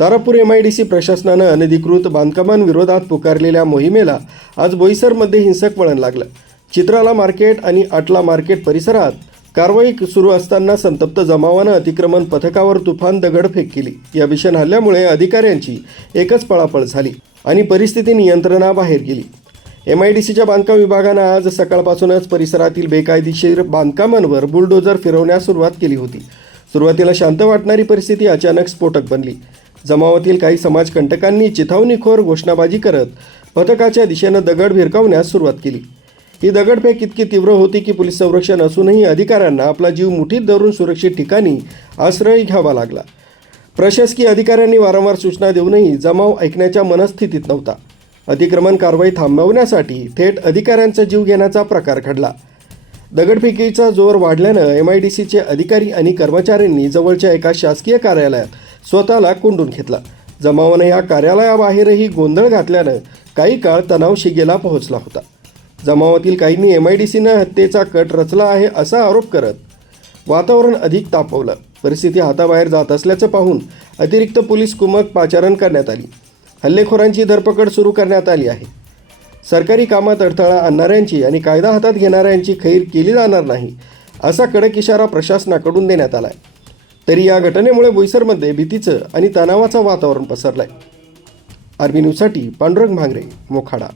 Tarapur MIDC प्रशासनानं अनधिकृत बांधकामांविरोधात पुकारलेल्या मोहिमेला आज बोईसरमध्ये हिंसक वळण लागलं। चित्राला मार्केट आणि आटला मार्केट परिसरात कारवाई सुरू असताना संतप्त जमावानं अतिक्रमण पथकावर तुफान दगडफेक केली। या भीषण हल्ल्यामुळे अधिकाऱ्यांची एकच पळापळ झाली आणि परिस्थिती नियंत्रणाबाहेर गेली। MIDCच्या बांधकाम विभागानं आज सकाळपासूनच परिसरातील बेकायदेशीर बांधकामांवर बुलडोजर फिरवण्यास सुरुवात केली होती। सुरुवातीला शांत वाटणारी परिस्थिती अचानक स्फोटक बनली। जमावातील काही समाजकंटकांनी चिथावणीखोर घोषणाबाजी करत पथकाच्या दिशेनं दगड भिरकावण्यास सुरुवात केली। ही दगडफेक इतकी तीव्र होती की पोलीस संरक्षण असूनही अधिकाऱ्यांना आपला जीव मुठीत धरून सुरक्षित ठिकाणी आश्रय घ्यावा लागला। प्रशासकीय अधिकाऱ्यांनी वारंवार सूचना देऊनही जमाव ऐकण्याच्या मनस्थितीत नव्हता। अतिक्रमण कारवाई थांबवण्यासाठी थेट अधिकाऱ्यांचा जीव घेण्याचा प्रकार घडला। दगडफेकीचा जोर वाढल्यानं MIDCचे अधिकारी आणि कर्मचाऱ्यांनी जवळच्या एका शासकीय कार्यालयात स्वतःला कोंडून घेतला। जमावानं या कार्यालयाबाहेरही गोंधळ घातल्यानं काही काळ तणाव शिगेला पोहोचला होता। जमावातील काहींनी MIDCनं हत्येचा कट रचला आहे असा आरोप करत वातावरण अधिक तापवलं। परिस्थिती हाताबाहेर जात असल्याचं पाहून अतिरिक्त पोलीस कुमक पाचारण करण्यात आली। हल्लेखोरांची धरपकड सुरू करण्यात आली आहे। सरकारी कामात अडथळा आणणाऱ्यांची आणि कायदा हातात घेणाऱ्यांची खैर केली जाणार नाही असा कडक इशारा प्रशासनाकडून देण्यात आला आहे। तरी या घटनेमुळे बोईसरमध्ये भीतीचं आणि तणावाचं वातावरण पसरलंय। आरबी न्यूजसाठी पांडुरंग भांगरे, मोखाडा।